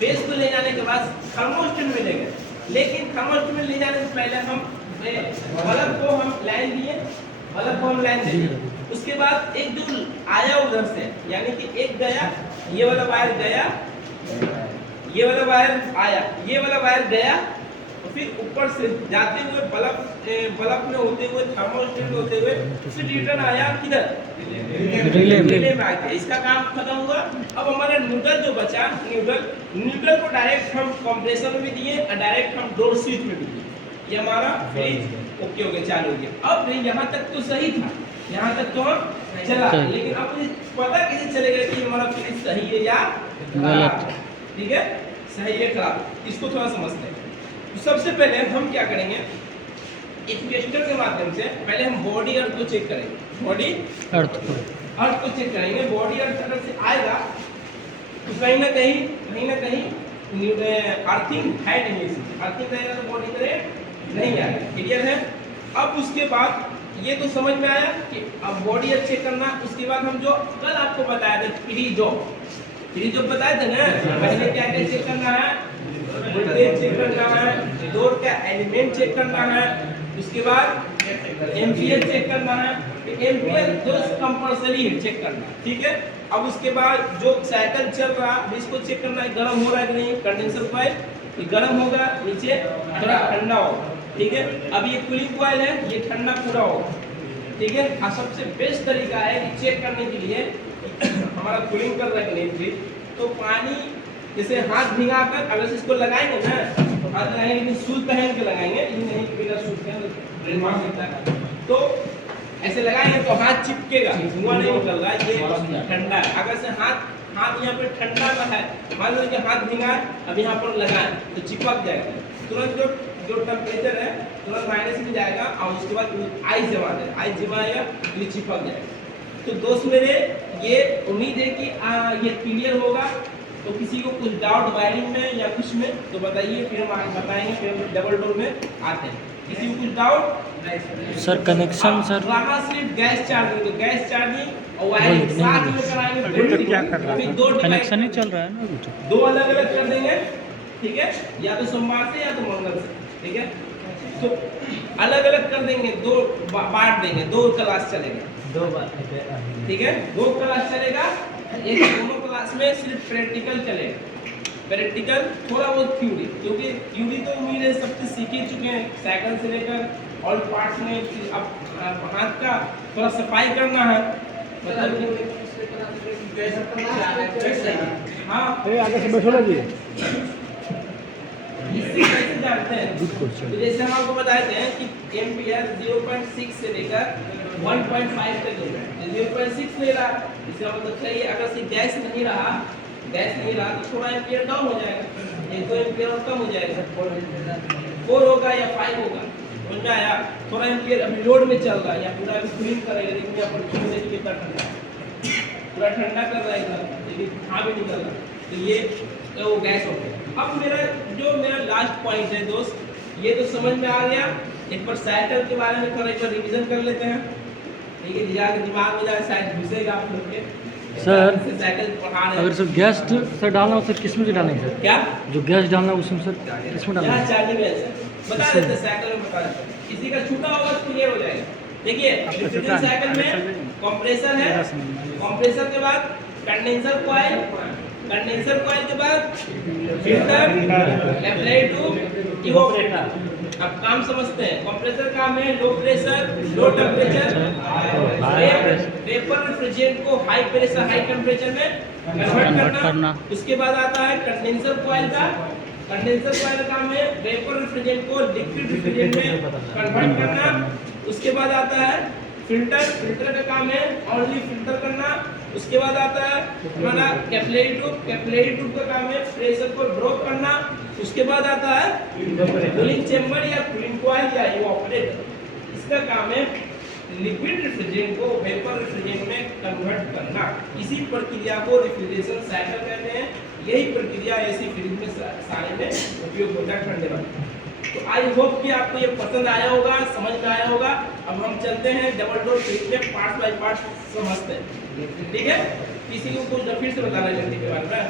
Base को ले जाने के बाद थर्मोस्टेट में ले गए, लेकिन थर्मोस्टेट में ले जाने से पहले हम बल्ब को हम लाइन दिए, बल्ब को हम लाइन दिए। उसके बाद एक जो आया उधर से, यानी कि एक गया, ये वाला वायर गया, ये वाला वायर आया, ये वाला वायर गया, तो फिर ऊपर से जाते हुए बल्ब में होते हुए थर्मोस्टेट में होते हुए फिर रिटर्न आया किधर, रिले में आ गया। इसका काम खत्म हुआ। अब हमारा न्यूट्रल जो बचा, न्यूट्रल को डायरेक्ट हम कंप्रेसर में भी दिए और डायरेक्ट हम डोर स्विच में भी दिए। ये हमारा फ्रिज ओके हो गया, चालू हो गया। अब यहाँ तक तो सही था, यहाँ तक तो चला, लेकिन अब मुझे पता कैसे चलेगा कि हमारा फ्रिज सही है या खराब? ठीक है, सही है खराब, इसको थोड़ा समझते हैं। तो सबसे पहले हम क्या करेंगे, एक टेस्टर के माध्यम से पहले हम बॉडी अर्थ को चेक करेंगे, बॉडी अर्थ को चेक करेंगे। बॉडी अर्थ अगर से आएगा तो कहीं ना कहीं अर्थिंग है नहीं, इसमें अर्थिंग रहेगा तो बॉडी करें नहीं आएगा। क्लियर है? अब उसके बाद ये तो समझ में आया कि अब बॉडी अर्थ चेक करना। उसके बाद हम जो कल आपको बताया था फ्री जॉब बताए थे ना, पहले क्या क्या चेक करना है, वोल्टेज चेक करना है, डोर का एलिमेंट चेक करना है, उसके बाद एम्पियर चेक करना है। एम्पियर जो कंपल्सरी है चेक करना, ठीक है। अब उसके बाद जो साइकिल चल रहा है इसको चेक करना है, गर्म हो रहा है कि नहीं। कंडेंसर कॉइल ये गर्म होगा, नीचे थोड़ा ठंडा होगा, ठीक है। अब ये कूलिंग कॉइल है, ये ठंडा पूरा होगा, ठीक है। और सबसे बेस्ट तरीका है कि चेक करने के लिए हमारा कूलिंग कर रहा है कि नहीं, तो पानी जैसे हाथ भिगा कर अगर इसको लगाएंगे ना, तो हाथ लगाएंगे, लेकिन शूज पहन के लगाएंगे, ये नहीं बिना शूज पहन ब्रेन मार सकता है। तो ऐसे लगाएंगे तो हाथ चिपकेगा, धुआं नहीं निकल रहा है, ये ठंडा है। अगर से हाथ यहाँ पे ठंडा का है, मान लो कि हाथ भिगा है, अब यहाँ पर लगाए तो चिपक जाएगा, तुरंत जो टेम्परेचर है तुरंत माइनस में जाएगा, और उसके बाद आइस जमाएगा तो ये चिपक जाएगा। तो दोस्त मेरे, ये उम्मीद है कि ये क्लियर होगा। तो किसी को कुछ डाउट वायरिंग में या कुछ में तो बताइए, फिर हम आगे बताएंगे, फिर हम डबल डोर में आते हैं। किसी को कुछ डाउट? सर कनेक्शन सर वहाँ सिर्फ गैस चार्जिंग और वायरिंग साथ में कराएंगे। क्या कर रहा है? दो कनेक्शन ही चल रहा है ना, दो अलग अलग कर देंगे, ठीक है, या तो सोमवार से या तो मंगल से, ठीक है। तो अलग अलग कर देंगे, दो बांट देंगे, 2 क्लास चलेगा, 2 बार, ठीक है। 2 क्लास चलेगा, एक दोनों क्लास में सिर्फ प्रैक्टिकल चलेगा, प्रैक्टिकल थोड़ा बहुत थ्योरी, क्योंकि थ्योरी तो उम्मीद है सबसे सीख ही चुके हैं, साइकिल से लेकर ऑल पार्ट्स में। अब हाथ का थोड़ा सफाई करना है, मतलब हाँ आगे से बैठो ना जी। इससे कैसे जानते हैं? तो जैसे हम आपको बताते हैं कि एम्पियर 0.6 से लेकर 1.5 तक ले रहा है, 0.6 ले रहा, इसका मतलब चाहिए अगर से गैस नहीं रहा तो थोड़ा एम्पियर डाउन हो जाएगा, 1-2 एम्पियर और कम हो जाएगा, 4 होगा या 5 होगा, समझ में आया? थोड़ा एम्पियर अभी लोड में चल रहा है या पूरा अभी क्लीन करेगा, लेकिन यहाँ पर कितना ठंडा, पूरा ठंडा कर रहा है इधर, लेकिन हाँ भी निकल रहा है, तो ये वो गैस हो गया। अब मेरा लास्ट पॉइंट है दोस्त, ये तो समझ में आ गया। एक बार साइकिल के बारे में थोड़ा एक बार रिवीजन कर लेते हैं, ठीक है, जाके दिमाग में जाए शायद घुसेगा आप लोग के। सर साइकिल पढ़ा रहे अगर सर गैस सर डालना हो सर किस में से डालेंगे सर? क्या जो गैस डालना है उसमें सर किस में डालेंगे? चार्जिंग है सर, बता देते हैं, साइकिल में बता देते हैं, किसी का छूटा होगा तो क्लियर हो जाएगा। देखिए साइकिल में कंप्रेसर है, कंप्रेसर के बाद कंडेंसर कॉइल के बाद फिल्टर, एब्रेटू, इवोपरेटर। अब काम समझते हैं। कंप्रेसर काम है low pressure, low temperature, vapour refrigerant को हाई प्रेशर, हाई टेम्परेचर में कन्वर्ट करना। उसके बाद आता है कंडेंसर कॉइल का काम है वेपर रेफ्रिजरेंट को लिक्विड रेफ्रिजरेंट में कन्वर्ट करना। उसके बाद आता है फिल्टर का काम है ओनली फिल्टर करना। उसके बाद आता है हमारा कैपिलरी ट्यूब का काम है प्रेशर को ड्रॉप करना। उसके बाद आता है कूलिंग चेंबर या कूलिंग कॉइल या इवेपोरेटर, इसका काम है लिक्विड रेफ्रिजरेंट को वेपर रेफ्रिजरेंट में कन्वर्ट करना। इसी प्रक्रिया को रेफ्रिजरेशन साइकिल कहते हैं। यही प्रक्रिया ऐसी फ्रिज में सारे में उपयोग होता है ठंडे वाले। तो आई होप कि आपको ये पसंद आया होगा, समझ में आया होगा। अब हम चलते हैं डबल डोर फ्रिज में पार्ट बाय पार्ट समझते हैं, ठीक है। किसी को कुछ फिर से बताना जल्दी के बारे में,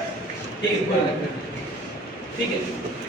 ठीक है। ठीक है।